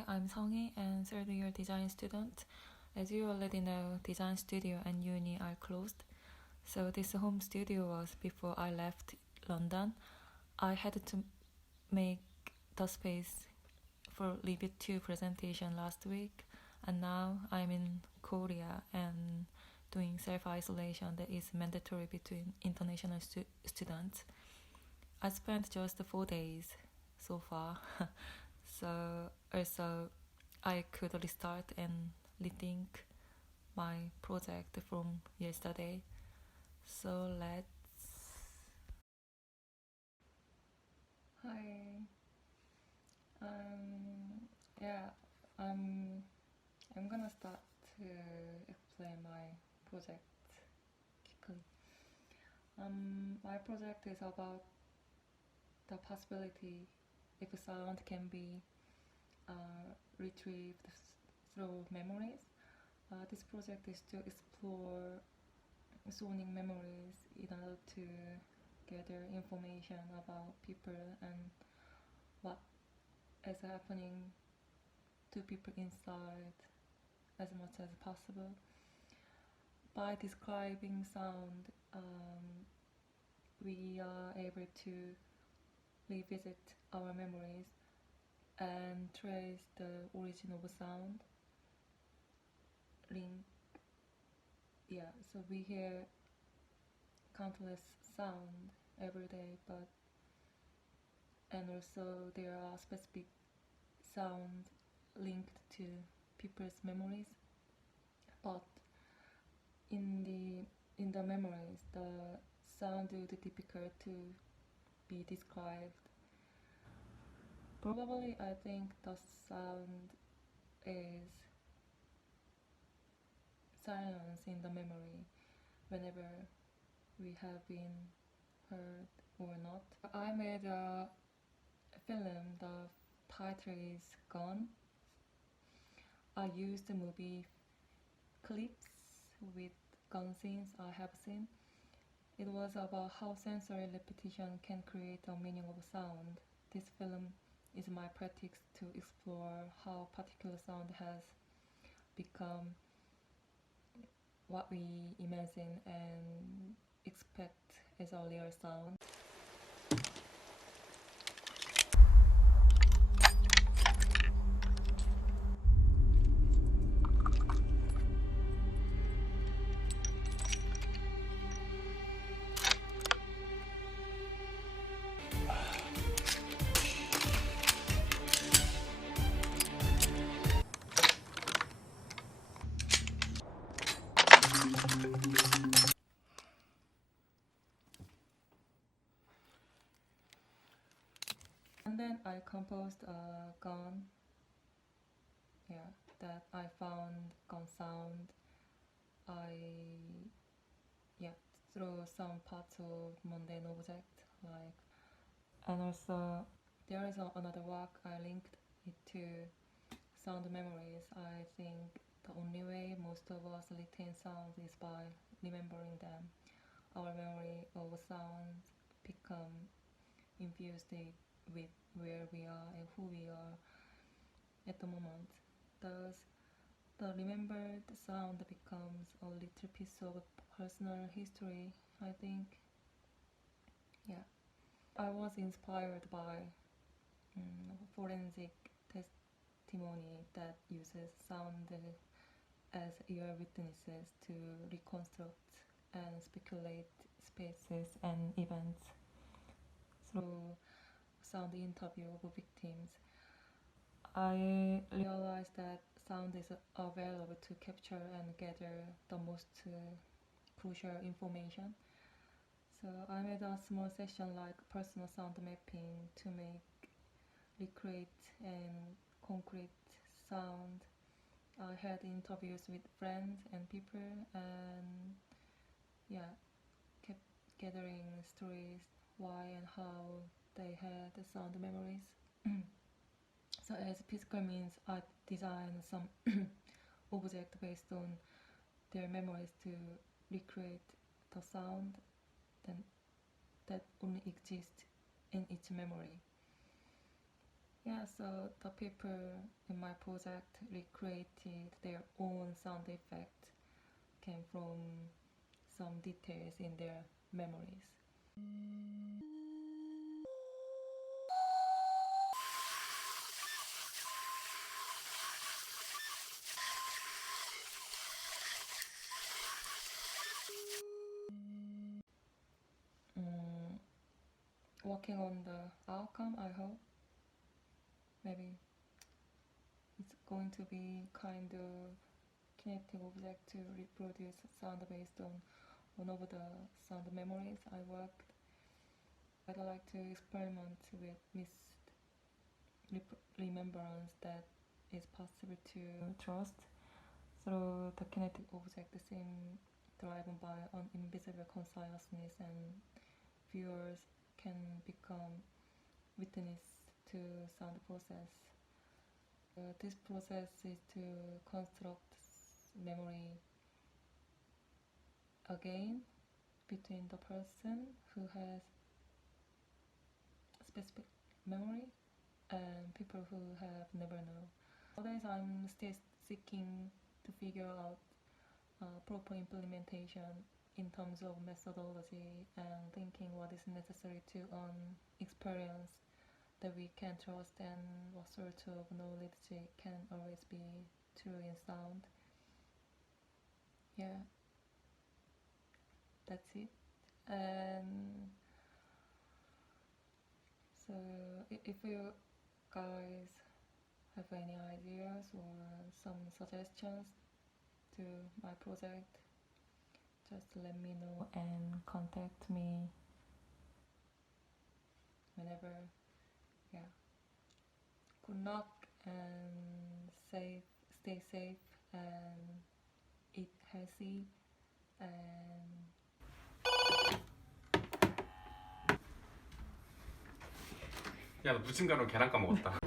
Hi, I'm Sunghee and third year design student. As you already know, design studio and uni are closed. So this home studio was before I left London. I had to make the space for Review 2 presentation last week, and now I'm in Korea and doing self-isolation that is mandatory between international students. I spent just 4 days so far, so also I could restart and rethink my project from yesterday. So let's. Hi. Yeah. I'm gonna start to explain my project quickly. My project is about the possibility if sound can be retrieved through memories. This project is to explore sonic memories in order to gather information about people and what is happening to people inside as much as possible. By describing sound, we are able to revisit our memories and trace the origin of a sound. So we hear countless sound every day, and also there are specific sounds linked to people's memories, but in the memories the sound would be difficult to be described. Probably I think the sound is silence in the memory whenever we have been heard or not. I made a film, the title is Gone. I used movie clips with gun scenes I have seen. It was about how sensory repetition can create a meaning of sound. This film is my pretext to explore how particular sound has become what we imagine and expect as a real sound. And then I composed a gun, that I found gun sound. Through some parts of mundane object, and also there is another work I linked it to sound memories. I think the only way most of us retain sounds is by remembering them. Our memory of sounds become infused with where we are and who we are at the moment. Thus, the remembered sound becomes a little piece of personal history, I think. I was inspired by forensic testimony that uses sound as ear witnesses to reconstruct and speculate spaces and events through sound interview of victims. I realized that sound is available to capture and gather the most crucial information. So I made a small session like personal sound mapping to recreate and concrete sound. I had interviews with friends and people and kept gathering stories why and how they had sound memories. So as physical means, I designed some object based on their memories to recreate the sound that only exists in its memory. Yeah, so the people in my project recreated their own sound effect, came from some details in their memories. Working on the outcome, I hope. Maybe it's going to be kind of kinetic object to reproduce sound based on one of the sound memories I worked. I'd like to experiment with remembrance that is possible to trust through the kinetic object seem driven by an invisible consciousness, and viewers can become witness to sound process. This process is to construct memory again between the person who has specific memory and people who have never known. Nowadays, I'm still seeking to figure out proper implementation in terms of methodology and thinking what is necessary to experience that we can trust, and what sort of knowledge can always be true in sound. Yeah, that's it. And so if you guys have any ideas or some suggestions to my project, just let me know and contact me whenever. Yeah. Good luck and stay safe and eat healthy and 야, 너 무침가루 계란 까먹었다.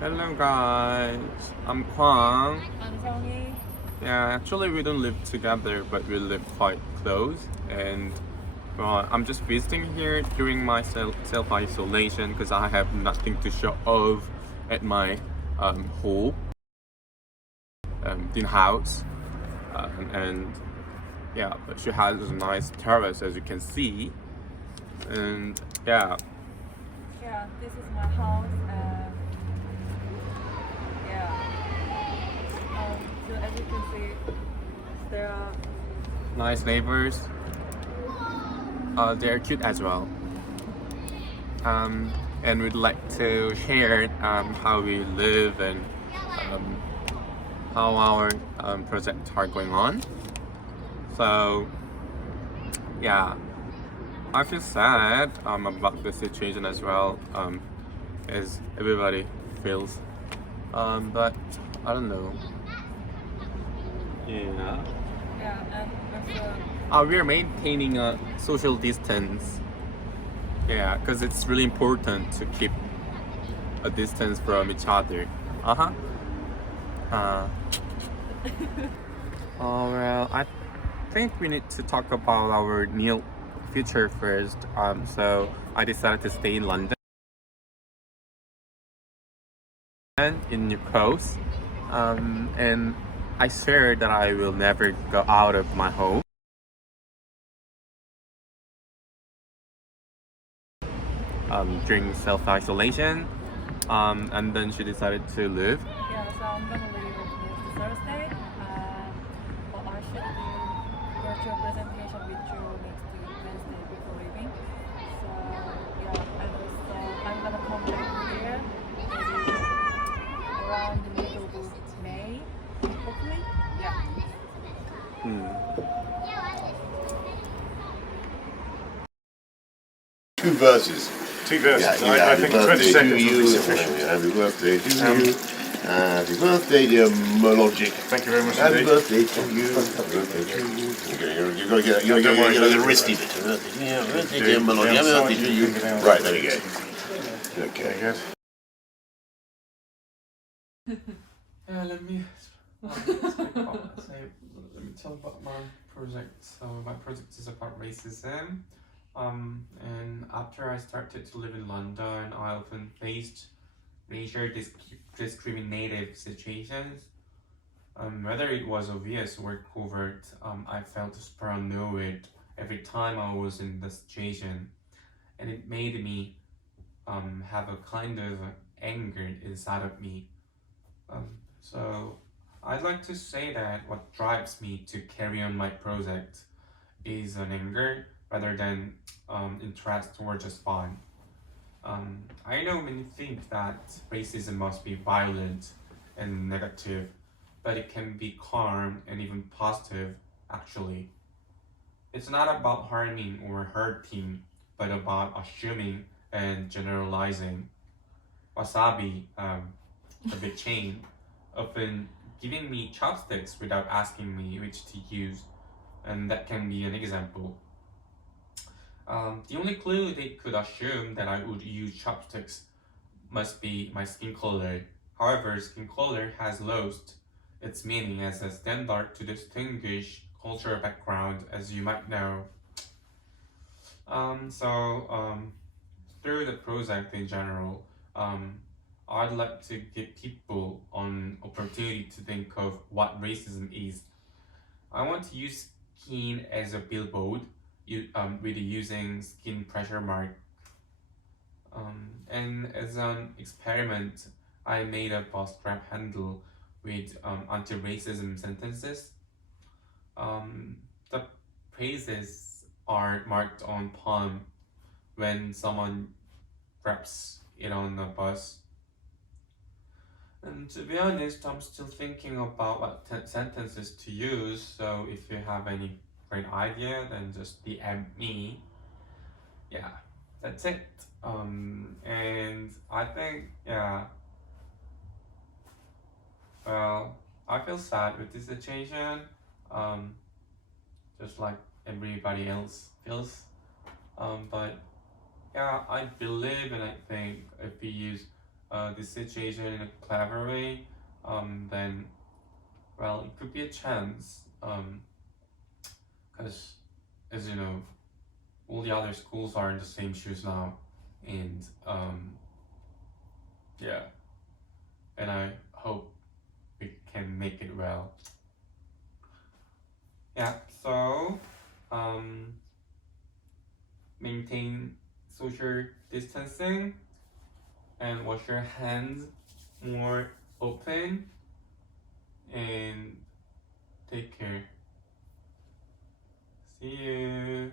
Hello guys, I'm Kwang. I'm Sunghee. Yeah, actually we don't live together, but we live quite close. And I'm just visiting here during my self-isolation because I have nothing to show off at my whole in house. And yeah, but she has a nice terrace as you can see. And yeah. Yeah, this is my house and yeah. So as you can see, there are Nice neighbors. They're cute as well. And we'd like to share how we live and how our projects are going on. So yeah, I feel sad about the situation as well, as everybody feels. But I don't know. Yeah. yeah, and also We're maintaining a social distance. Yeah, because it's really important to keep a distance from each other. Oh well, I think we need to talk about our new future first. So I decided to stay in London, in New Coast, and I swear that I will never go out of my home. During self-isolation, and then she decided to leave. yeah, so I'm gonna leave next Thursday, but I should do virtual presentation with you next Wednesday before leaving. So yeah, and also I'm gonna come back here maybe around the middle of May, hopefully. Yeah. Two verses. Two verses. Yeah, I think 20 seconds would be you. sufficient. Happy birthday to you. Happy birthday, dear Mologic. Thank you very much Happy indeed. birthday to you. Happy birthday to you. You're going to get the wristy bit. Yeah, birthday, dear Mologic. Happy birthday to you. Right, there you go. Okay. Very good. Yeah, let me tell about my project. So my project is about racism. And after I started to live in London, I often faced racial discriminative situations. Whether it was obvious or covert, I felt paranoid every time I was in the situation, and it made me have a kind of anger inside of me. So I'd like to say that what drives me to carry on my project is an anger rather than interest or just fun. I know many think that racism must be violent and negative, but it can be calm and even positive, actually. It's not about harming or hurting, but about assuming and generalizing. Wasabi, a big chain, often giving me chopsticks without asking me which to use, and that can be an example. The only clue they could assume that I would use chopsticks must be my skin color. However, skin color has lost its meaning as a standard to distinguish cultural background, as you might know. Through the project in general, I'd like to give people an opportunity to think of what racism is. I want to use skin as a billboard, with using skin pressure mark. And as an experiment, I made a bus strap handle with anti-racism sentences. The phrases are marked on palm when someone grabs it on the bus. And to be honest, I'm still thinking about what sentences to use, so if you have any great idea, then just DM me. Yeah, that's it. And I think, yeah, well, I feel sad with this situation, just like everybody else feels. But yeah, I believe and I think if we use this situation in a clever way, then, well, it could be a chance. Because, as you know, all the other schools are in the same shoes now, and yeah, and I hope we can make it well. Yeah, so maintain social distancing and wash your hands more open, and take care. See you.